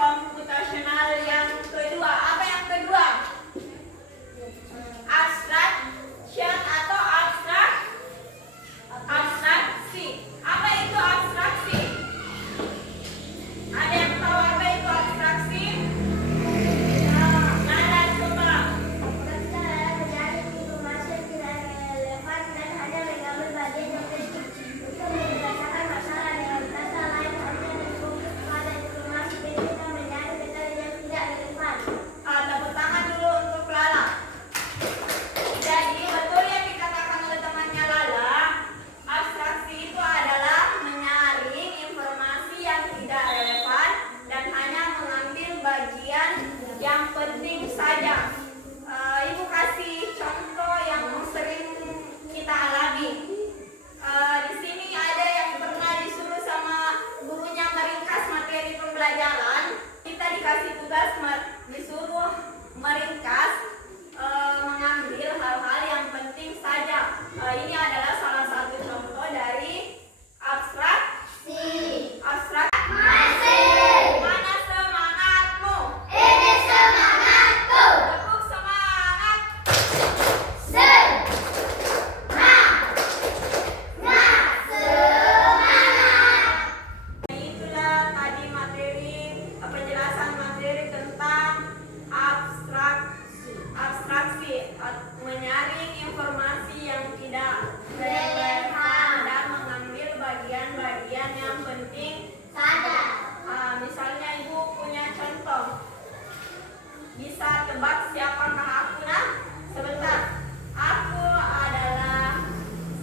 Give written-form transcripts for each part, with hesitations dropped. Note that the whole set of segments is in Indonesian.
komputasional yang kedua. Apa yang kedua? Abstraction atau abstraksi. Apa itu abstraksi? Ada yang tahu apa itu abstraksi? Nada coba. Abstraksi adalah mencari informasi yang tidak relevan dan hanya mengambil bagian yang penting untuk menyelesaikan masalah dengan kata lain hanya berfokus pada informasi penting dan mencari detail yang tidak relevan. Tepuk tangan dulu untuk Lala. Jadi betul yang dikatakan oleh temannya Lala, abstraksi itu adalah menyaring informasi yang tidak relevan dan hanya mengambil bagian yang penting saja. Ibu kasih contoh yang sering kita alami. Di sini ada yang pernah disuruh sama gurunya meringkas materi pembelajaran. Kita dikasih tugas disuruh meringkas, mengambil hal-hal yang penting saja. Ini adalah salah satu contoh dari abstraksi. Mana semangatmu? Ini semangatku. Tepuk semangat. Itulah tadi materi penjelasan materi tentang abstraksi, menyaring informasi yang tidak relevan dan mengambil bagian-bagian yang penting saja. Misalnya ibu punya contoh, bisa tebak siapakah aku? Nah, sebentar. Aku adalah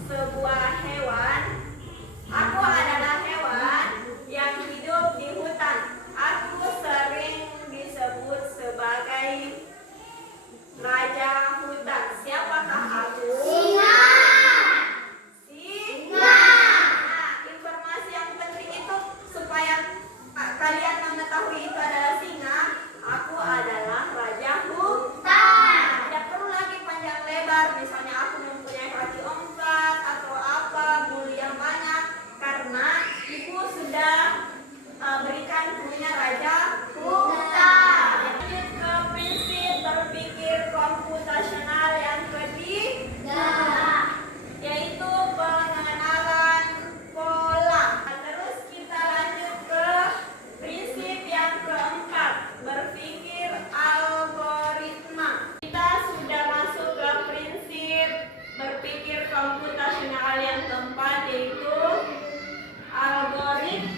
sebuah hewan. Aku adalah hewan yang hidup di hutan. Aku sering disebut sebagai raja hutan. Siapakah aku? Singa. Nah, informasi yang penting itu supaya kalian mengetahui itu adalah singa. Aku adalah raja hutan. Tidak perlu lagi panjang lebar. Misalnya aku mempunyai kaki 4 atau apa, bulu yang banyak. Karena ibu sudah berikan punya raja hutan. Lanjut ke prinsip berpikir komputasional yang ketiga, yaitu pengenalan pola. Terus kita lanjut ke prinsip yang keempat, berpikir algoritma. Kita sudah masuk ke prinsip berpikir komputasional yang keempat, yaitu algoritma.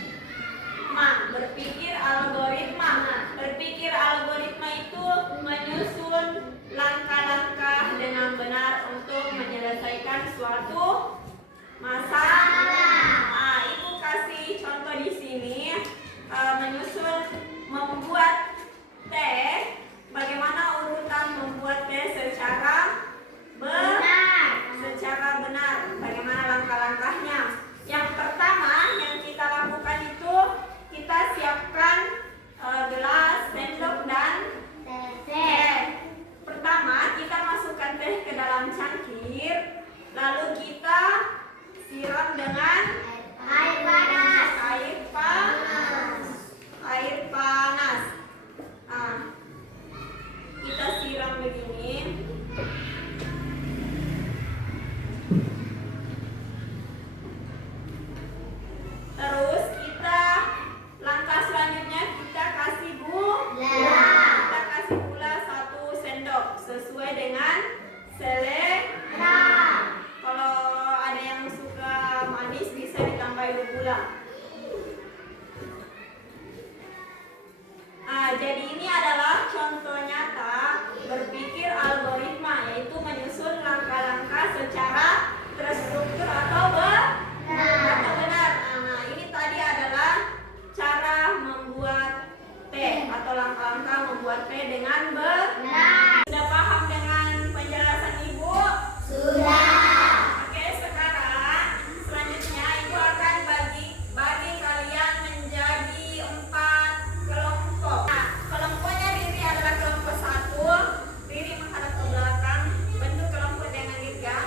Berpikir algoritma. Berpikir algoritma itu menyusun langkah-langkah dengan benar untuk menyelesaikan suatu masalah. Ibu kasih contoh di sini, menyusun membuat teh. Bagaimana urutan membuat teh secara benar? Bagaimana langkah-langkahnya? Yang pertama yang kita lakukan itu kita siapkan gelas, sendok dan teh. Pertama kita masukkan teh ke dalam cangkir, lalu kita siram dengan Air panas. Air panas. Kita siram begini. Terus kita langkah selanjutnya kita kasih gula. Kita kasih gula 1 sendok sesuai dengan selera. Kalau ada yang suka manis bisa ditambahin gula. Jadi ini adalah contoh nyata berpikir algoritma, yaitu menyusun langkah-langkah secara terstruktur atau benar. Nah, ini tadi adalah cara membuat teh atau langkah-langkah membuat teh dengan benar. Sudah paham dengan penjelasan ibu? Sudah. Oke, sekarang selanjutnya ibu akan bagi kalian menjadi 4 kelompok. Nah, kelompoknya Riri adalah kelompok 1. Riri menghadap ke belakang, bentuk kelompok dengan dirga.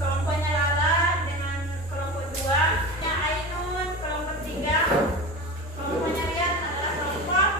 Kelompoknya Lala dengan kelompok 2. Ainun kelompok 3. Kelompoknya Rian adalah kelompok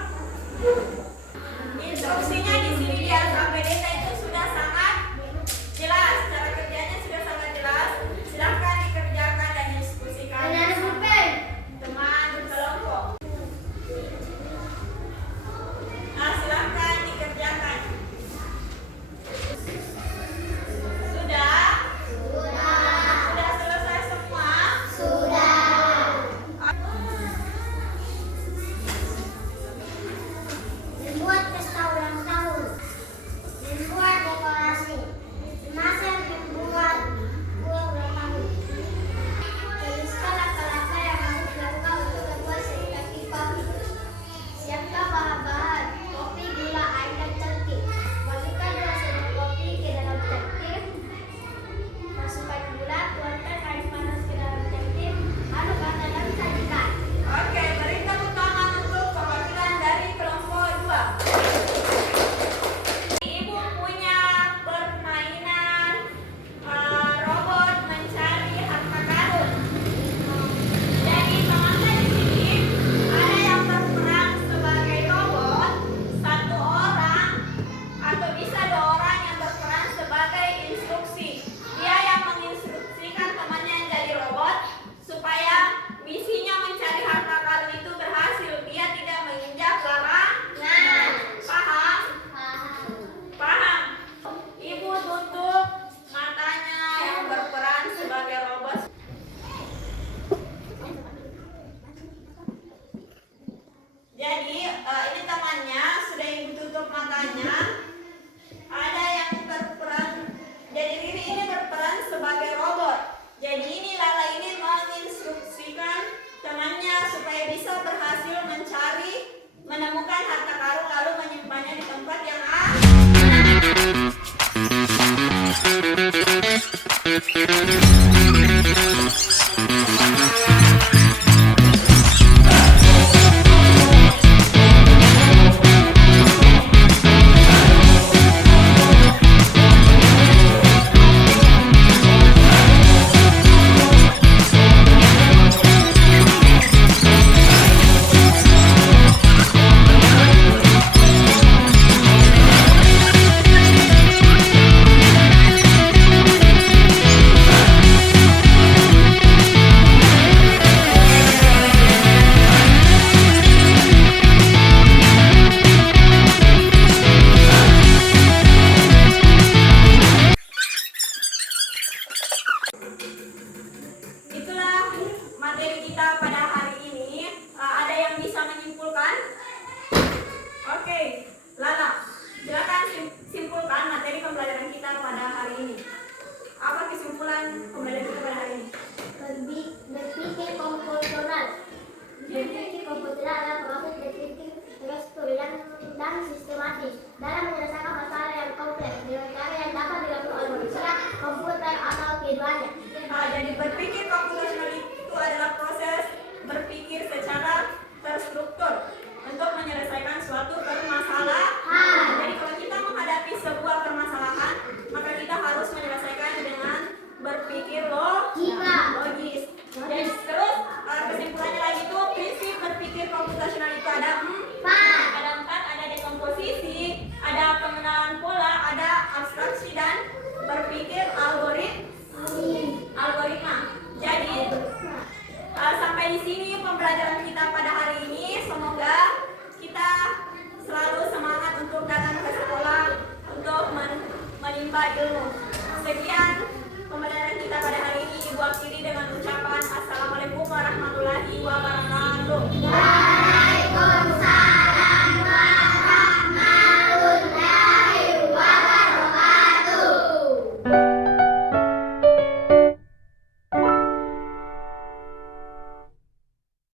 Oke, Lala, silakan simpulkan materi pembelajaran kita pada hari ini. Apa kesimpulan pembelajaran kita pada hari ini? Berpikir komposisional. Berpikir komposisional adalah proses berpikir struktural dan sistematis dalam menyelesaikan masalah yang kompleks dengan cara yang dapat dilakukan oleh manusia, komputer, atau keduanya. Jadi berpikir